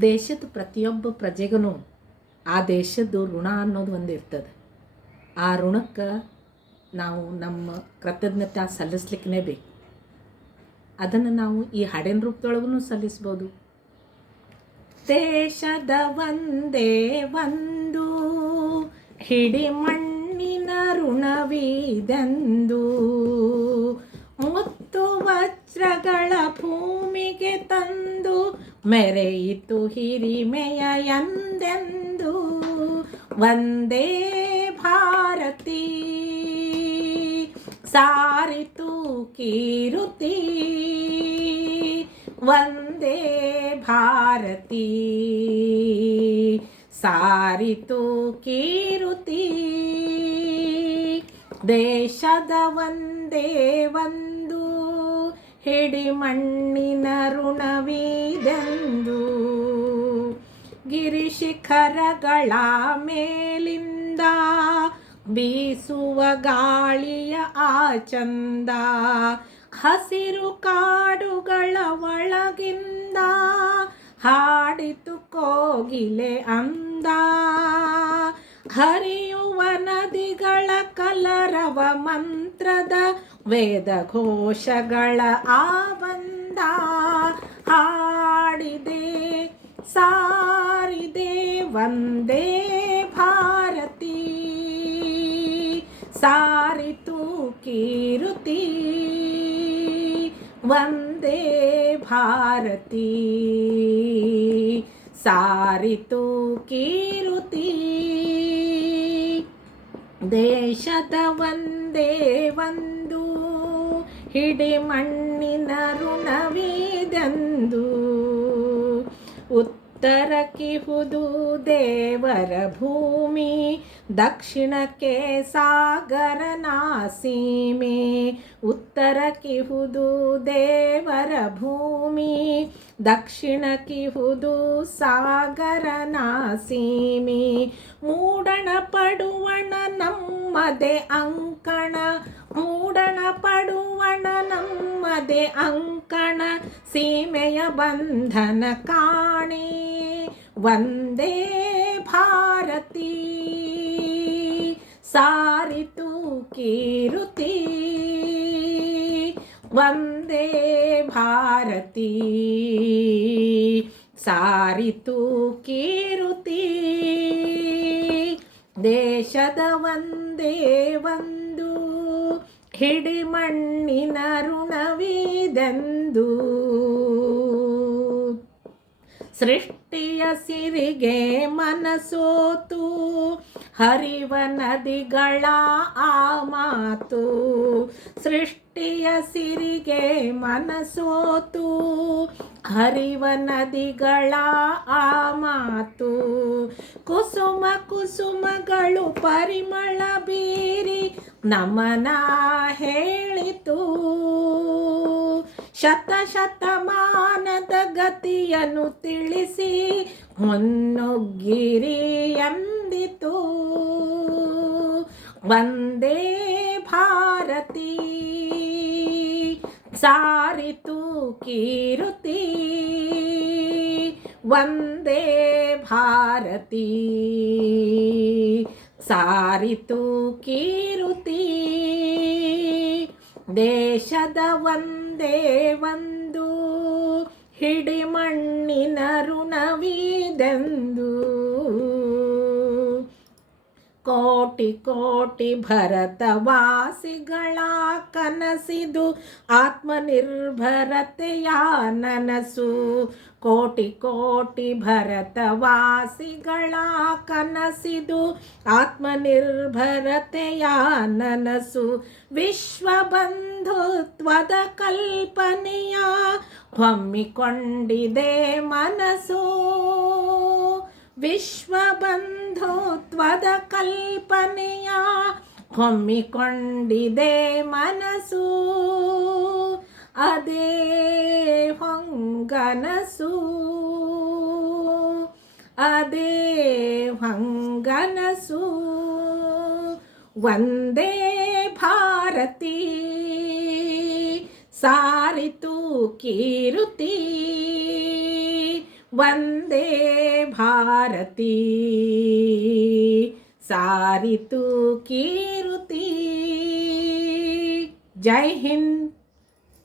ದೇಶದ ಪ್ರತಿಯೊಬ್ಬ ಪ್ರಜೆಗೂ ಆ ದೇಶದ್ದು ಋಣ ಅನ್ನೋದು ಒಂದು ಇರ್ತದೆ ಆ ಋಣಕ್ಕೆ ನಾವು ನಮ್ಮ ಕೃತಜ್ಞತೆ ಸಲ್ಲಿಸ್ಲಿಕ್ಕೇ ಬೇಕು. ಅದನ್ನು ನಾವು ಈ ಹಾಡಿನ ರೂಪದೊಳಗೂ ಸಲ್ಲಿಸ್ಬೋದು. ದೇಶದ ಒಂದೇ ಒಂದು, ಹಿಡಿ ಮಣ್ಣಿನ ಋಣವಿದೆಂದು, ಮುತ್ತು ವಜ್ರಗಳ ಭೂಮಿಗೆ ತಂದು ಮೆರೆಯಿತು ಹಿರಿಮೆಯ ಎಂದೆಂದು ಒಂದೇ ಭಾರತಿ ಸಾರಿತು ಕೀರುತಿ ವಂದೇ ಭಾರತಿ ಸಾರಿತು ಕೀರುತಿ ದೇಶದ ಒಂದೇ ಒಂದು ಹಿಡಿ ಮಣ್ಣಿನ ಋಣವಿದೆಂದು ಗಿರಿಶಿಖರಗಳ ಮೇಲಿಂದ ಬೀಸುವ ಗಾಳಿಯ ಆ ಚಂದ, ಹಸಿರು ಕಾಡುಗಳ ಒಳಗಿಂದ ಹಾಡಿತು ಕೋಗಿಲೆ ಅಂದ. ಹರಿಯುವ ನದಿಗಳ ಕಲರವ ಮಂತ್ರದ ವೇದ ಘೋಷಗಳ ಬಂದ ಹಾಡಿದೆ. ಸಾರಿದೆ ವಂದೇ ಭಾರತಿ ಸಾರಿತು ಕೀರುತಿ ವಂದೇ ಭಾರತಿ ಸಾರಿತು ಕೀರುತಿ ದೇಶದ ಒಂದೇ ಒಂದು ಹಿಡಿ ಮಣ್ಣಿನ ಋಣವಿದೆಂದು ಉತ್ತರಕ್ಕಿಹುದು ದೇವರ ಭೂಮಿ, ದಕ್ಷಿಣಕ್ಕೆ ಸಾಗರನ ಸೀಮೆ ಉತ್ತರಕ್ಕಿಹುದು ದೇವರ ಭೂಮಿ ದಕ್ಷಿಣಕ್ಕಿಹುದು ಸಾಗರನ ಸೀಮೆ ಮೂಡಣ ಪಡುವಣ ನಮ್ಮದೆ ಅಂಕಣ ಮೂಡಣ ಪಡುವಣ ನಮ್ಮದೆ ಅಂಕಣ ಸೀಮೆಯ ಬಂಧನ ಕಾಣೆ ವಂದೇ ಭಾರತಿ ಸಾರಿತು ಕೀರುತಿ ವಂದೇ ಭಾರತಿ ಸಾರಿತು ಕೀರುತಿ ದೇಶದ ಒಂದೇ ಒಂದು ಹಿಡಿಮಣ್ಣಿನ ಋಣವಿದೆಂದು. ಸೃಷ್ಟಿಯ ಸಿರಿಗೆ ಮನಸೋತು, ಹರಿವ ನದಿಗಳ ಆ ಮಾತು. ಸೃಷ್ಟಿಯ ಸಿರಿಗೆ ಮನಸೋತು ಹರಿವ ನದಿಗಳ ಆ ಮಾತು. ಕುಸುಮ ಕುಸುಮಗಳು ಪರಿಮಳ ಬೀರಿ ನಮನ ಹೇಳಿತು. ಶತ ಶತಮಾನದ ಗತಿಯನ್ನು ತಿಳಿಸಿ ಮುನ್ನುಗ್ಗಿರಿ ಎಂದಿತು. ವಂದೇ ಭಾರತಿ. ಸಾರಿತು ಕೀರುತಿ ವಂದೇ ಭಾರತಿ. ಸಾರಿತು ಕೀರುತಿ ದೇಶದ ಒಂದೇ ಒಂದು ಹಿಡಿಮಣ್ಣಿನ ಋಣವಿದೆಂದು ಕೋಟಿ ಕೋಟಿ ಭರತವಾಸಿಗಳ ಕನಸಿದು ಆತ್ಮನಿರ್ಭರತೆಯ ನನಸು. ಕೋಟಿ ಕೋಟಿ ಭರತವಾಸಿಗಳ ಕನಸಿದು ಆತ್ಮನಿರ್ಭರತೆಯ ನನಸು. ವಿಶ್ವಬಂಧುತ್ವದ ಕಲ್ಪನೆಯ ಹೊಮ್ಮಿಕೊಂಡಿದೆ ಮನಸ್ಸು ವಿಶ್ವಬಂಧುತ್ವದ ಕಲ್ಪನೆಯ ಹೊಮ್ಮಿಕೊಂಡಿದೆ ಮನಸ್ಸು. ಅದೇ ಹೊಂಗನಸು. ಅದೇ ಹೊಂಗನಸು. ಒಂದೇ ಭಾರತಿ. ಸಾರಿತು ಕೀರುತಿ. ವಂದೇ ಭಾರತಿ ಸಾರಿತು ಕೀರುತಿ ಜೈ ಹಿಂದ್